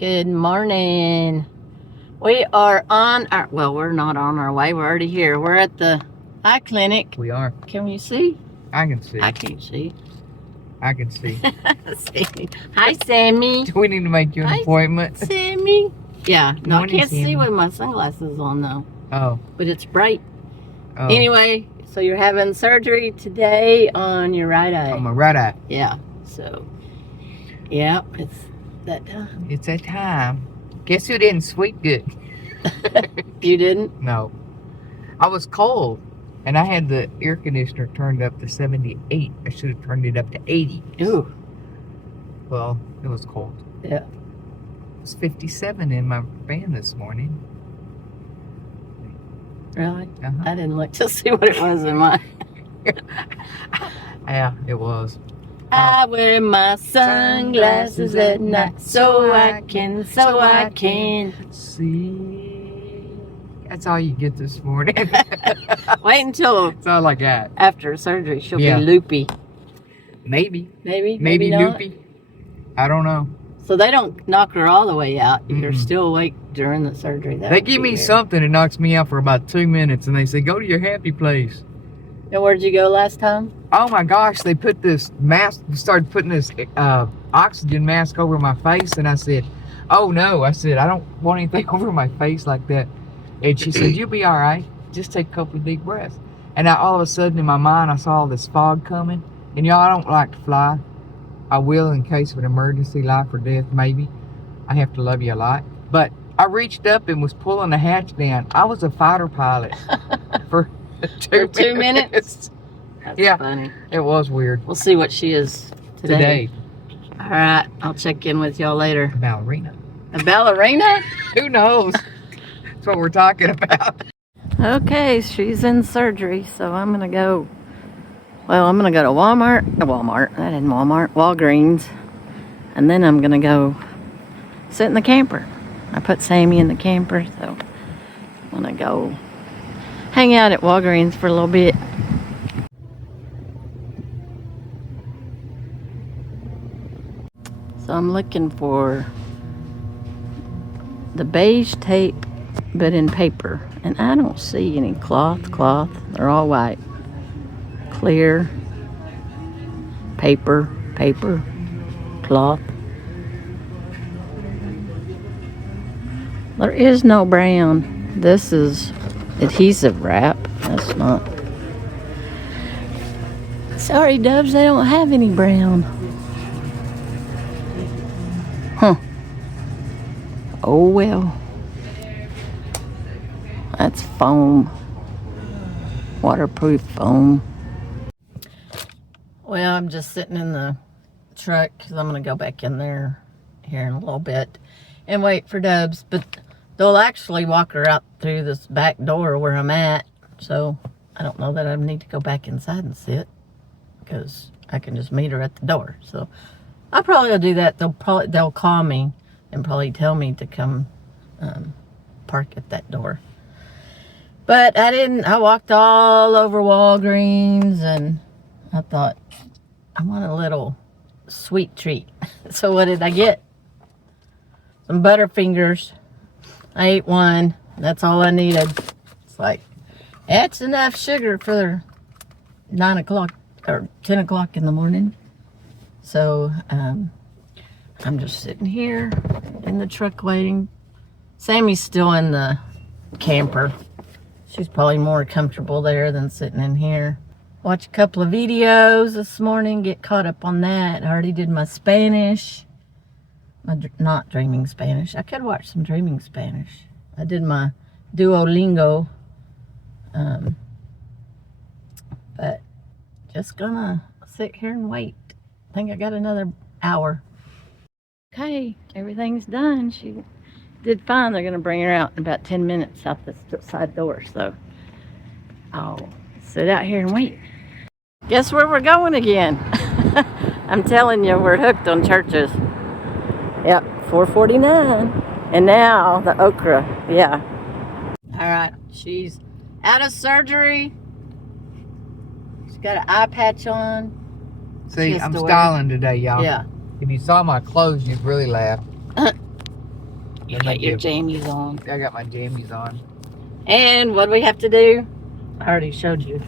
Good morning. We are on our, well, we're not on our way. We're already here. We're at the eye clinic. We are. Can you see? I can see. I can't see. I can see. Hi, Sammy. Do we need to make you an appointment? Sammy. Yeah. No, Morning, I can't see Sammy. with my sunglasses on, though. Oh. But it's bright. Oh. Anyway, so you're having surgery today on your right eye. On my right eye. Yeah. So, yeah, it's that time. It's that time. Guess who didn't sleep good? You didn't? No. I was cold, and I had the air conditioner turned up to 78. I should have turned it up to 80. Ooh. Well, it was cold. Yeah. It was 57 in my van this morning. Really? Uh-huh. I didn't look to see what it was in mine. Yeah, it was. I wear my sunglasses at night so I can see. That's all you get this morning. Wait until That's all I got. after surgery. She'll Yeah. be loopy. Maybe Maybe not. loopy. I don't know. So they don't knock her all the way out. You're Mm-mm. still awake during the surgery. That They would give be me weird. something that knocks me out for about 2 minutes, and they say, go to your happy place. And where'd you go last time? Oh my gosh, they put this mask, started putting this oxygen mask over my face, and I said, oh no. I said, I don't want anything over my face like that. And she said, you'll be all right. Just take a couple of deep breaths. And now all of a sudden in my mind, I saw all this fog coming. And y'all, I don't like to fly. I will in case of an emergency, life or death, maybe. I have to love you a lot. But I reached up and was pulling the hatch down. I was a fighter pilot for For 2 minutes? That's Yeah. funny. It was weird. We'll see what she is today. All right. I'll check in with y'all later. Ballerina. A ballerina? Who knows? That's what we're talking about. Okay, she's in surgery, so I'm gonna go. Well, I'm gonna go to Walmart. That isn't Walmart. Walgreens, and then I'm gonna go sit in the camper. I put Sammy in the camper, so I'm gonna go hang out at Walgreens for a little bit. So I'm looking for the beige tape, but in paper. And I don't see any cloth. They're all white. Clear. Paper. Cloth. There is no brown. This is adhesive wrap. That's not. Sorry, Dubs, they don't have any brown. Huh. Oh well. That's foam. Waterproof foam. Well, I'm just sitting in the truck because I'm going to go back in there here in a little bit and wait for Dubs. But they'll actually walk her out through this back door where I'm at. So I don't know that I need to go back inside and sit because I can just meet her at the door. So I probably will do that. They'll call me and probably tell me to come park at that door. But I didn't. I walked all over Walgreens and I thought, I want a little sweet treat. So what did I get? Some Butterfingers. I ate one. That's all I needed. It's like, that's enough sugar for 9 o'clock or 10 o'clock in the morning. So I'm just sitting here in the truck waiting. Sammy's still in the camper. She's probably more comfortable there than sitting in here. Watch a couple of videos this morning, get caught up on that. I already did my Spanish. Not Dreaming Spanish. I could watch some Dreaming Spanish. I did my Duolingo. But just gonna sit here and wait. I think I got another hour. Okay, everything's done. She did fine. They're gonna bring her out in about 10 minutes out the side door. So I'll sit out here and wait. Guess where we're going again? I'm telling you, we're hooked on churches. Yep, 449. And now the okra, yeah. All right, she's out of surgery. She's got an eye patch on. See, I'm styling today, y'all. Yeah. If you saw my clothes, you'd really laugh. You got your jammies on. I got my jammies on. And what do we have to do? I already showed you.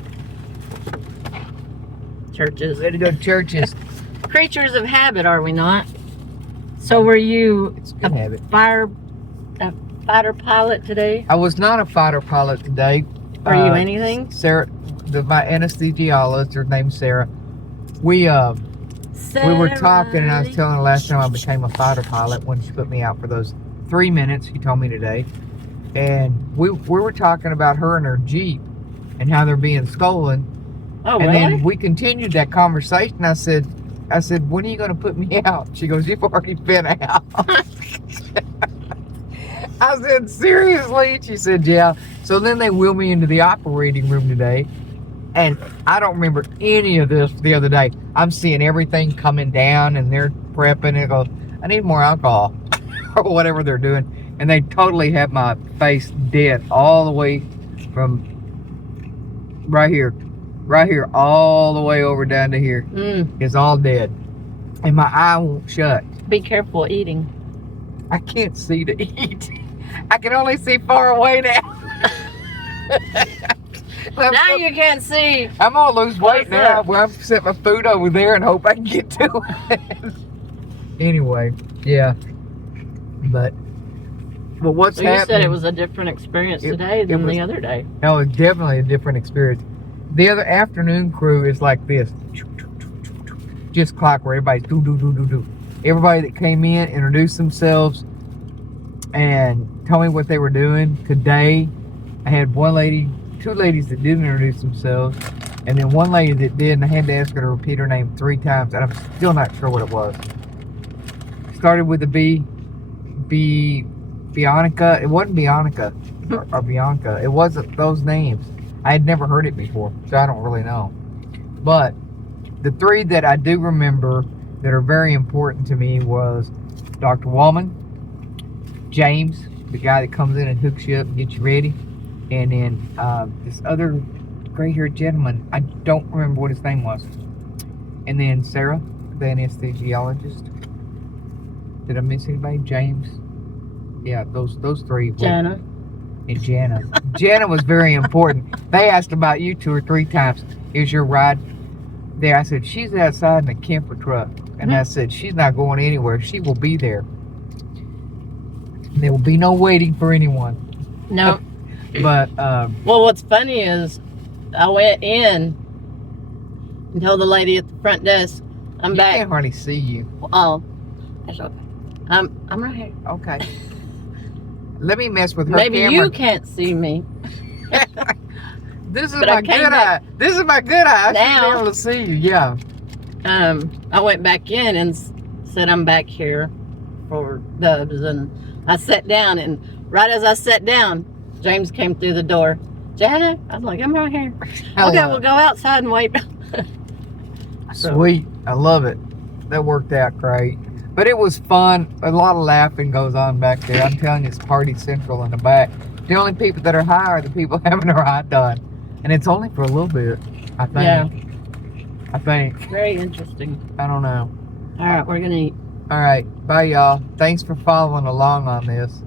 Churches. We had to go to churches. Creatures of habit, are we not? So were you It's a good habit. fighter pilot today? I was not a fighter pilot today. Are you anything? Sarah, my anesthesiologist, her name's Sarah. We were talking, and I was telling her last time I became a fighter pilot when she put me out for those 3 minutes. She told me today, and we were talking about her and her Jeep and how they're being stolen. Oh, and really? then we continued that conversation. I said, when are you going to put me out? She goes, you've already been out. I said, seriously? She said, yeah. So then they wheeled me into the operating room today. And I don't remember any of this the other day. I'm seeing everything coming down, and they're prepping. And goes, I need more alcohol or whatever they're doing. And they totally have my face dead all the way from right here, all the way over down to here. It's all dead. And my eye won't shut. Be careful eating. I can't see to eat. I can only see far away now. Now you can't see. I'm gonna lose weight now. Well, I'm set my food over there and hope I can get to it. Anyway, yeah. But what's So you happening? said it was a different experience today than the other day. No, it's definitely a different experience. The other afternoon crew is like this, just clockwork. Everybody's do. Everybody that came in introduced themselves and told me what they were doing. Today, I had two ladies that didn't introduce themselves, and then one lady that did, and I had to ask her to repeat her name 3 times, and I'm still not sure what it was. Started with a B, Bionica. It wasn't Bionica or Bianca. It wasn't those names. I had never heard it before, so I don't really know. But the 3 that I do remember that are very important to me was Dr. Wallman, James, the guy that comes in and hooks you up and gets you ready, and then this other gray-haired gentleman, I don't remember what his name was, and then Sarah, the anesthesiologist. Did I miss anybody? James? Yeah, those 3. Jana. And Jana. Jana was very important. They asked about you 2 or 3 times. Is your ride there? I said, she's outside in a camper truck. And I said, she's not going anywhere. She will be there. There will be no waiting for anyone. No. But, well, what's funny is I went in and told the lady at the front desk, I'm back. I can't hardly see you. Oh, that's okay. I'm right here. Okay. Let me mess with her Maybe camera. you can't see me. This is But my I came good eye. back. This is my good eye. I should Now- be able to see you. Yeah. I went back in and said I'm back here for Dubs, and I sat down, and right as I sat down, James came through the door. Janet, I'm like, I'm right here. Okay, we'll go outside and wait. Sweet. I love it. That worked out great. But it was fun. A lot of laughing goes on back there. I'm telling you, it's party central in the back. The only people that are high are the people having their eye done. And it's only for a little bit, I think. Yeah. I think. Very interesting. I don't know. All right, we're going to eat. All right. Bye, y'all. Thanks for following along on this.